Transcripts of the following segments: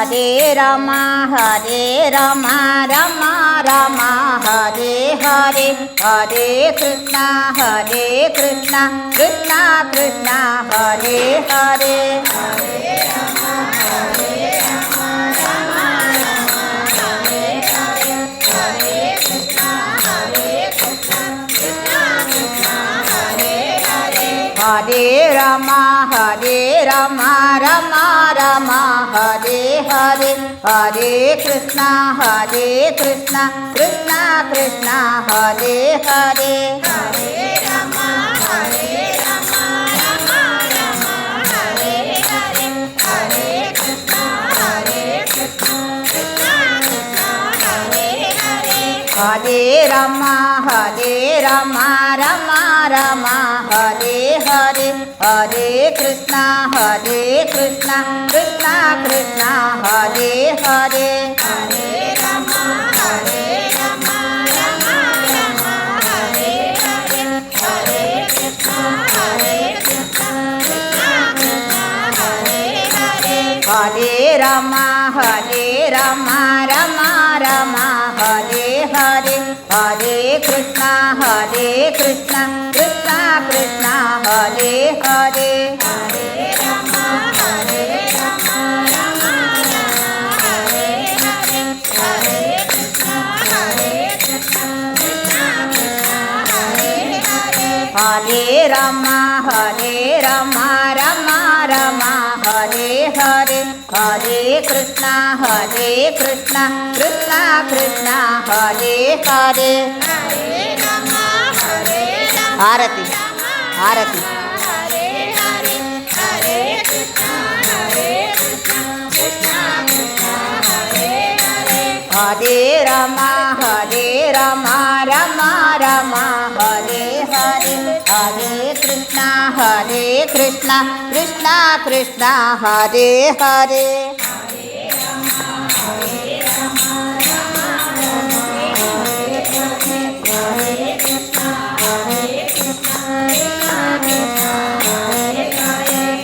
हरे रामा रामा रामा हरे हरे हरे कृष्णा कृष्णा कृष्णा हरे हरे हरे रामा रामा रामा हरे हरे हरे कृष्णा कृष्णा कृष्णा हरे हरे हरे रामा रामा रामा हरे हरे हरे कृष्णा कृष्णा कृष्णा हरे हरे हरे रामा रामा रामा हरे हरे हरे कृष्णा कृष्णा कृष्णा हरे हरे हरे रामा रामा रामा हरे हरे हरे कृष्णा कृष्णा कृष्णा हरे हरे हरे रामा रामा रामा हरे हरे हरे कृष्णा कृष्णा कृष्णा हरे हरे हरे रामा रामा रामा हरे हरे हरे कृष्णा कृष्णा हरे हरे हरे रामा रामा रामा हरे हरे हरे कृष्णा कृष्णा कृष्णा हरे हरे हरे रामा आरती आरती हरे हरे हरे कृष्णा कृष्णा हरे हरे हरे रामा रामा रामा हरे हरे हरे कृष्णा कृष्णा कृष्णा हरे हरे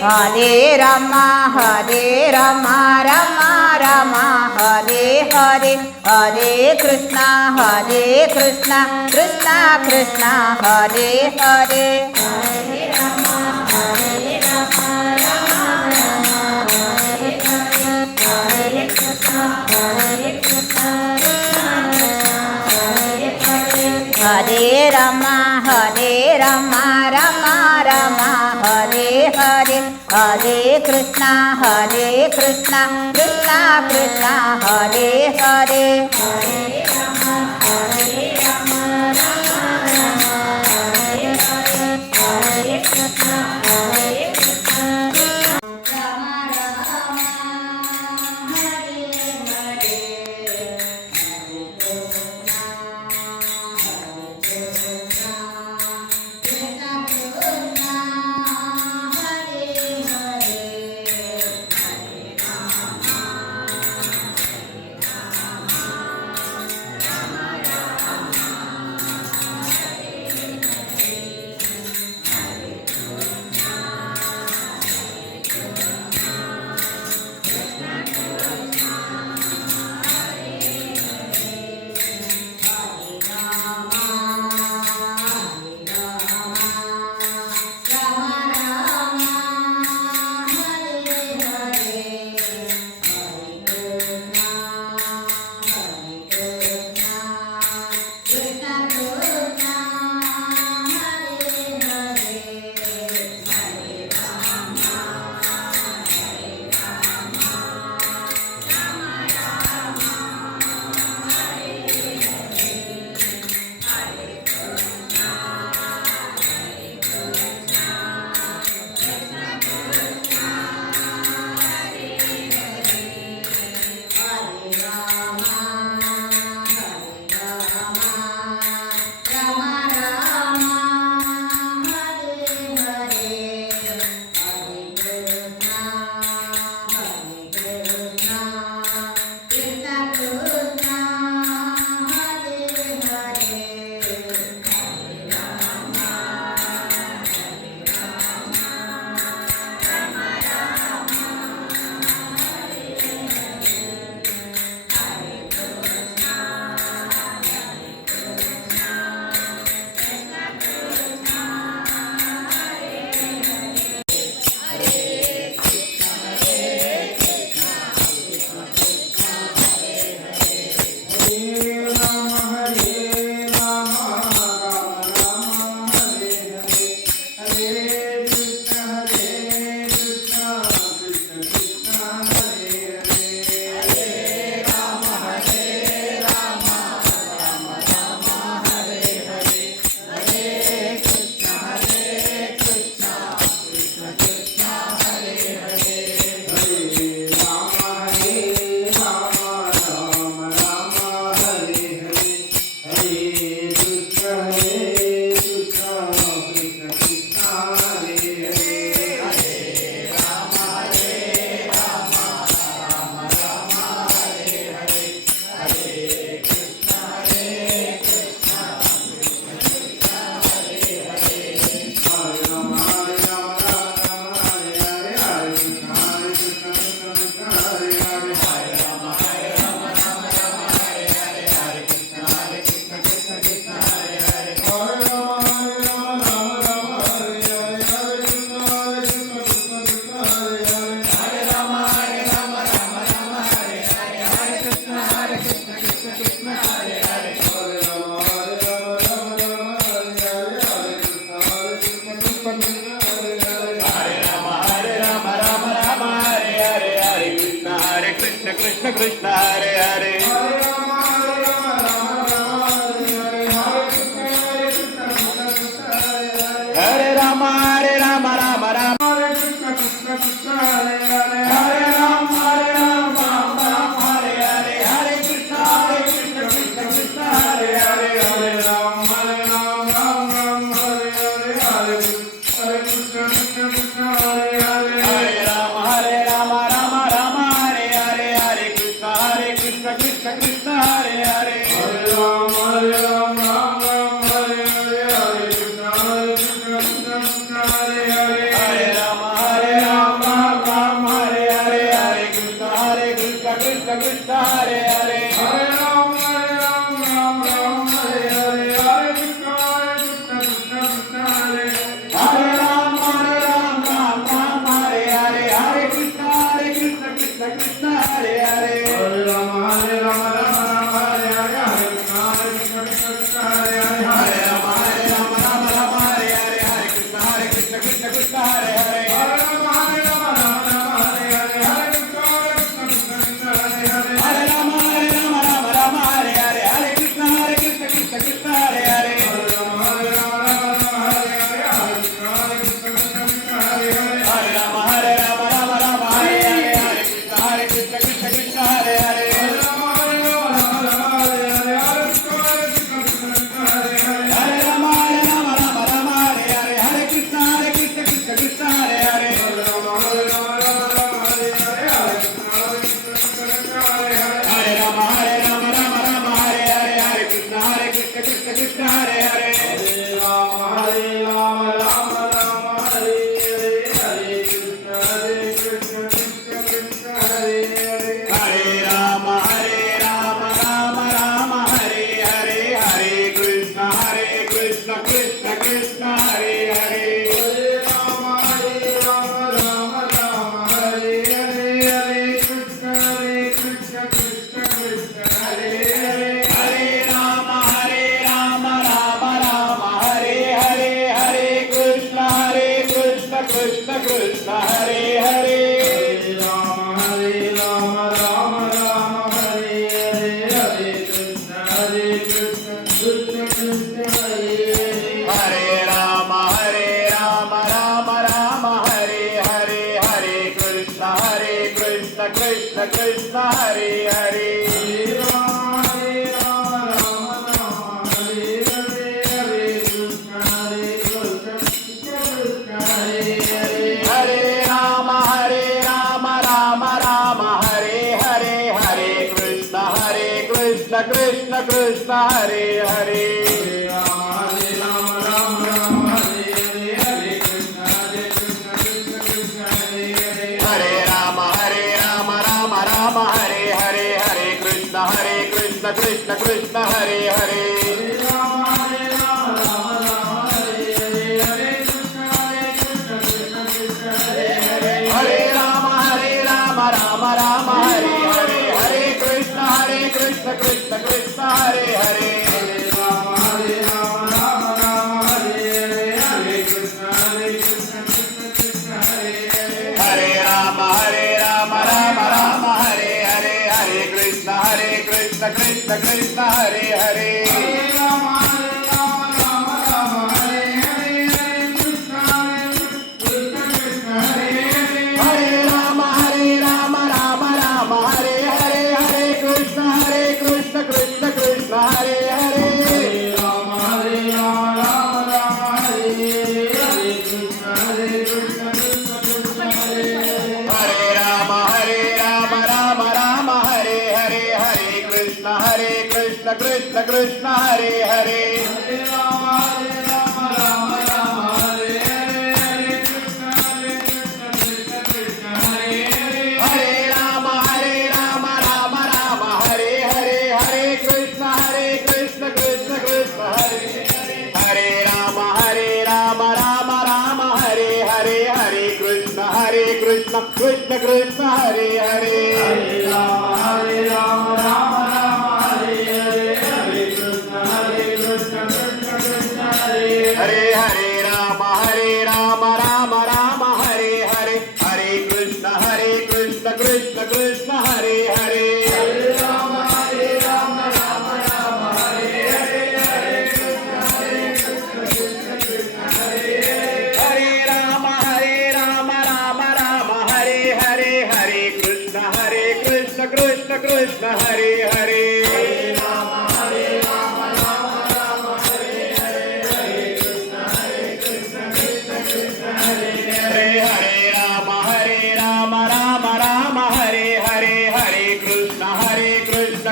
हरे रामा रामा रामा हरे हरे हरे कृष्णा कृष्णा कृष्णा हरे हरे हरे रामा रामा रामा हरे हरे हरे कृष्णा कृष्णा हरे रामा रामा रामा हरे हरे हरे कृष्णा कृष्णा कृष्णा हरे हरे हरे रामा रामा रामा हरे हरे हरे कृष्णा कृष्ण कृष्ण हरे हरे हरे राम राम राम हरे राम राम हरे हरे हरे कृष्ण कृष्ण कृष्ण हरे हरे हरे राम हरे राम राम हरे हरे हरे कृष्ण कृष्ण कृष्ण हरे हरे हरे राम राम हरे हरे हरे कृष्ण कृष्ण हरे हरे हरे राम हरे हरे हरे कृष्ण कृष्ण हरे हरे हरे राम हरे हरे हरे कृष्ण कृष्ण हरे हरे हरे राम हरे हरे हरे कृष्ण कृष्ण हरे हरे हरे राम हरे हरे हरे कृष्ण कृष्ण हरे हरे हरे राम हरे हरे हरे कृष्ण कृष्ण हरे हरे हरे राम हरे हरे हरे कृष्ण कृष्ण हरे हरे हरे राम राम हरे हरे हरे कृष्ण कृष्ण कृष्ण हरे हरे हरे राम राम हरे हरे हरे कृष्ण कृष्ण कृष्ण हरे हरे हरे राम राम हरे हरे हरे कृष्ण कृष्ण कृष्ण हरे हरे हरे राम राम हरे हरे हरे कृष्ण कृष्ण कृष्ण हरे हरे हरे राम हरे हरे हरे कृष्ण कृष्ण कृष्ण हरे हरे हरे राम हरे हरे हरे कृष्ण कृष्ण कृष्ण हरे हरे हरे राम हरे हरे हरे कृष्ण कृष्ण कृष्ण हरे हरे हरे राम हरे हरे हरे कृष्ण कृष्ण कृष्ण हरे हरे हरे राम हरे हरे हरे कृष्ण कृष्ण कृष्ण हरे हरे हरे राम हरे हरे हरे कृष्ण कृष्ण कृष्ण हरे हरे राम हरे हरे हरे कृष्ण कृष्ण कृष्ण हरे हरे हरे हरे राम हरे हरे हरे कृष्ण कृष्ण कृष्ण हरे हरे कृष्ण हरे हरे हरे हरे राम राम राम हरे हरे हरे कृष्ण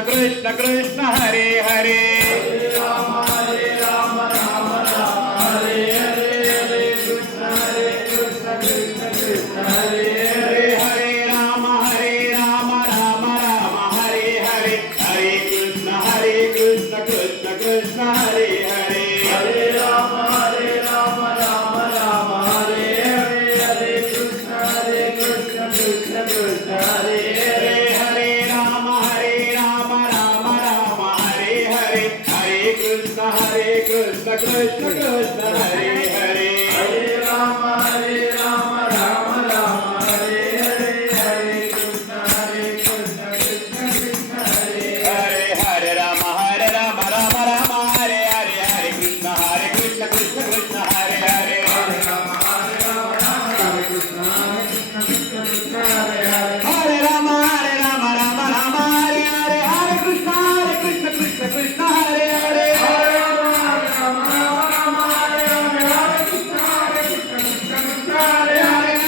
कृष्ण कृष्ण हरे हरे हरे राम राम हरे हरे हरे कृष्ण कृष्ण हरे हरे हरे राम राम राम हरे हरे हरे कृष्ण कृष्ण कृष्ण हरे हरे हरे राम राम राम हरे हरे हरे कृष्ण कृष्ण कृष्ण हरे हरे हरे राम राम राम हरे हरे हरे कृष्ण कृष्ण कृष्ण हरे हरे हरे राम राम राम हरे हरे हरे कृष्ण कृष्ण कृष्ण हरे हरे हरे राम राम राम हरे हरे हरे कृष्ण कृष्ण कृष्ण हरे हरे हरे राम राम कृष्ण कृष्ण हरे हरे हरे राम राम हरे हरे हरे कृष्ण कृष्ण हरे हरे हरे राम राम हरे हरे हरे कृष्ण कृष्ण हरे हरे हरे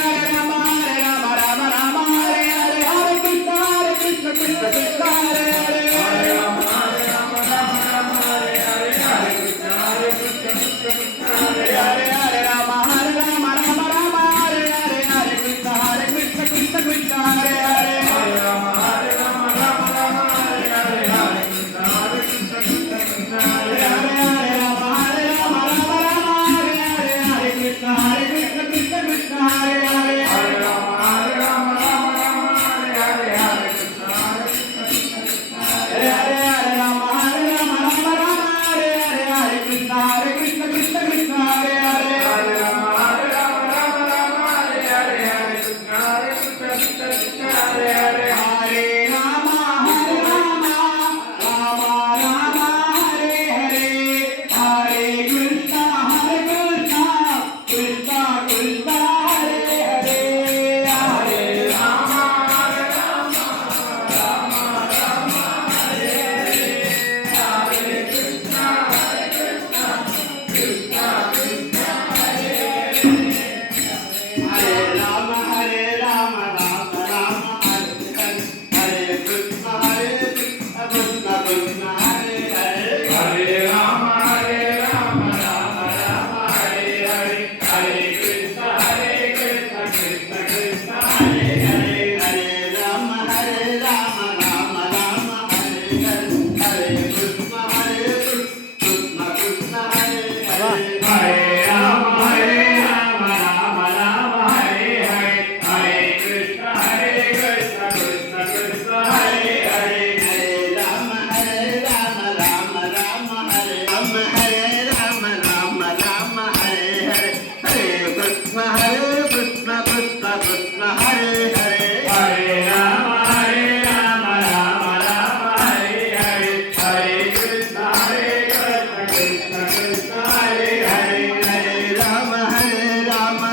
राम राम हरे हरे हरे कृष्ण कृष्ण हरे हरे हरे राम हरे हरे हरे कृष्ण कृष्ण हरे हरे हरे राम राम हरे हरे हरे कृष्ण कृष्ण हरे हरे हरे राम राम हरे हरे हरे कृष्ण कृष्ण हरे हरे हरे राम राम हरे हरे हरे कृष्ण कृष्ण हरे हरे हरे राम राम हरे हरे हरे कृष्ण हरे हरे हरे राम राम हरे हरे हरे कृष्ण कृष्ण हरे हरे हरे राम राम हरे हरे हरे कृष्ण कृष्ण हरे हरे हरे राम राम हरे हरे हरे कृष्ण कृष्ण कृष्ण हरे हरे हरे राम हरे राम राम हरे कृष्ण कृष्ण कृष्ण हरे हरे हरे राम राम हरे हरे हरे कृष्ण कृष्ण कृष्ण हरे हरे हरे राम राम राम हरे हरे हरे कृष्ण कृष्ण कृष्ण हरे हरे हरे राम राम राम हरे हरे हरे कृष्ण कृष्ण कृष्ण हरे हरे हरे राम राम राम हरे राम राम हरे हरे हरे कृष्ण कृष्ण कृष्ण हरे हरे हरे राम राम राम हरे हरे हरे कृष्ण कृष्ण कृष्ण हरे हरे हरे राम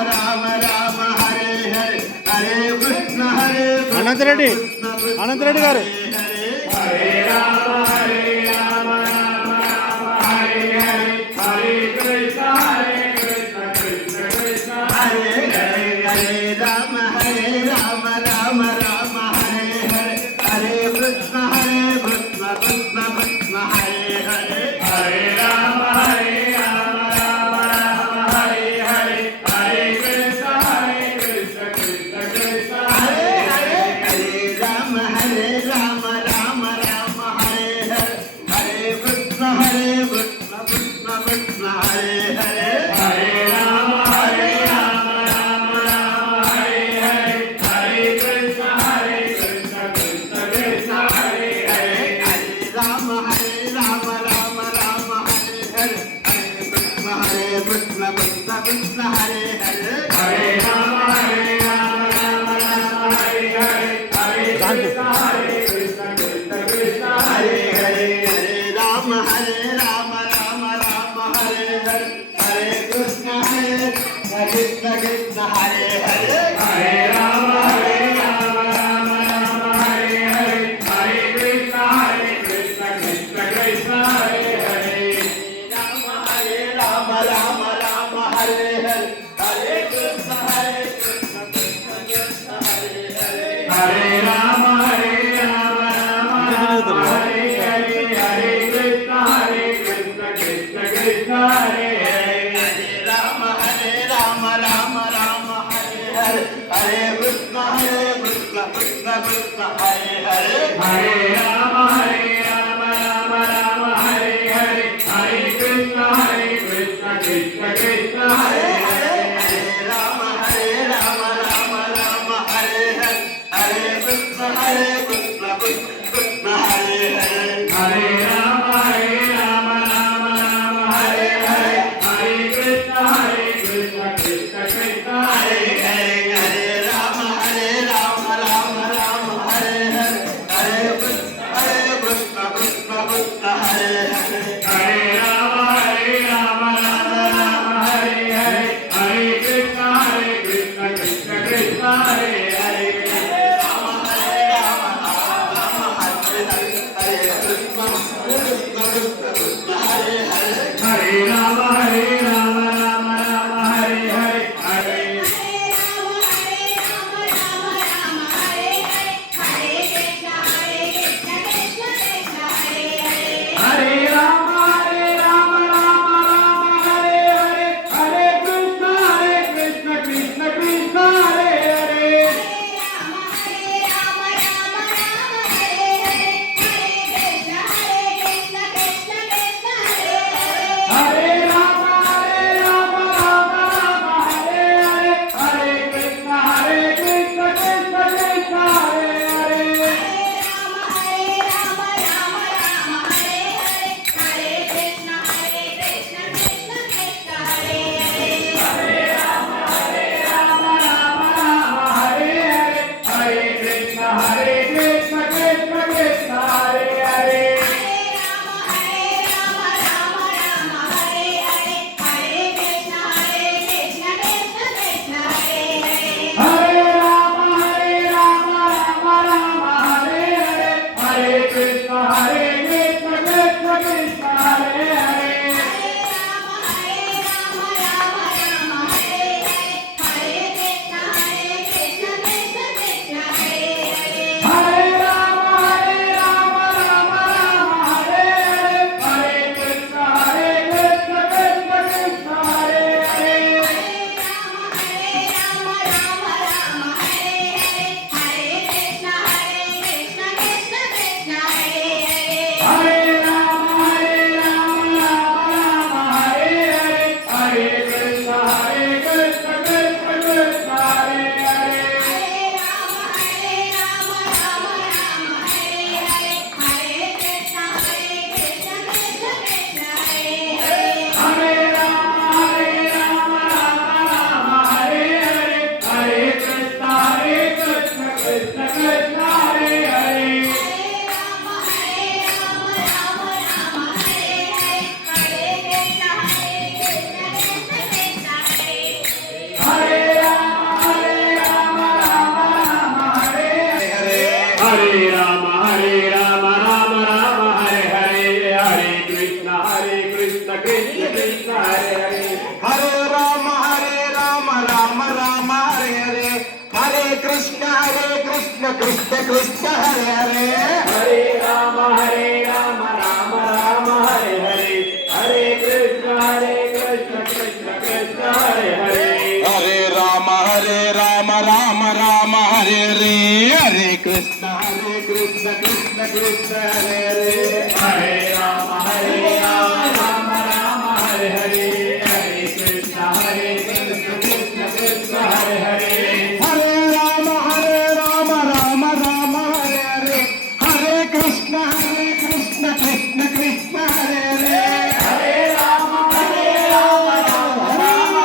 राम राम हरे हरे हरे कृष्ण అనంతరెడ్డి అనంతరెడ్డి గారు हरे राम राम हरे हरे हरे कृष्ण कृष्ण कृष्ण हरे हरे हरे राम राम राम हरे हरे हरे कृष्ण कृष्ण कृष्ण हरे हरे हरे राम राम हरे हरे हरे कृष्ण कृष्ण कृष्ण हरे हरे हरे राम राम राम हरे हरे हरे कृष्ण कृष्ण कृष्ण हरे हरे हरे राम राम हरे हरे हरे कृष्ण हरे राम राम राम हरे हरे हरे कृष्ण कृष्ण कृष्ण हरे हरे राम राम राम हरे हरे हरे कृष्ण कृष्ण कृष्ण हरे हरे हरे राम राम राम हरे हरे हरे कृष्ण कृष्ण कृष्ण हरे हरे राम राम राम हरे हरे हरे कृष्ण कृष्ण कृष्ण हरे हरे हरे राम राम हरे हरे हरे कृष्ण कृष्ण कृष्ण हरे हरे हरे राम राम हरे हरे हरे कृष्ण कृष्ण कृष्ण हरे हरे हरे राम राम हरे हरे हरे कृष्ण कृष्ण कृष्ण हरे हरे हरे राम राम हरे हरे हरे हरे राम राम हरे हरे हरे कृष्ण कृष्ण कृष्ण हरे हरे हरे राम राम हरे हरे हरे कृष्ण कृष्ण कृष्ण हरे हरे हरे हरे हरे कृष्ण कृष्ण कृष्ण हरे हरे हरे राम राम हरे हरे हरे कृष्ण कृष्ण कृष्ण हरे हरे हरे राम राम हरे हरे हरे कृष्ण कृष्ण कृष्ण हरे हरे हरे राम हरे हरे हरे कृष्ण कृष्ण कृष्ण हरे हरे हरे राम हरे हरे हरे कृष्ण कृष्ण कृष्ण हरे हरे हरे राम हरे हरे हरे राम राम हरे हरे हरे कृष्ण कृष्ण कृष्ण हरे हरे हरे राम राम हरे हरे हरे कृष्ण कृष्ण कृष्ण हरे हरे हरे राम राम हरे हरे हरे कृष्ण कृष्ण कृष्ण हरे हरे हरे राम राम हरे हरे हरे कृष्ण कृष्ण कृष्ण हरे हरे हरे राम राम हरे हरे हरे कृष्ण कृष्ण कृष्ण हरे हरे हरे राम राम हरे हरे हरे कृष्ण कृष्ण कृष्ण हरे हरे हरे राम राम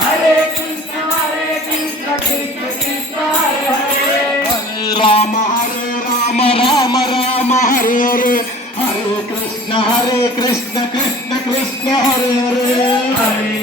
हरे कृष्ण कृष्ण कृष्ण हरे हरे हरे राम राम हरे हरे हरे कृष्ण कृष्ण कृष्ण हरे हरे हरे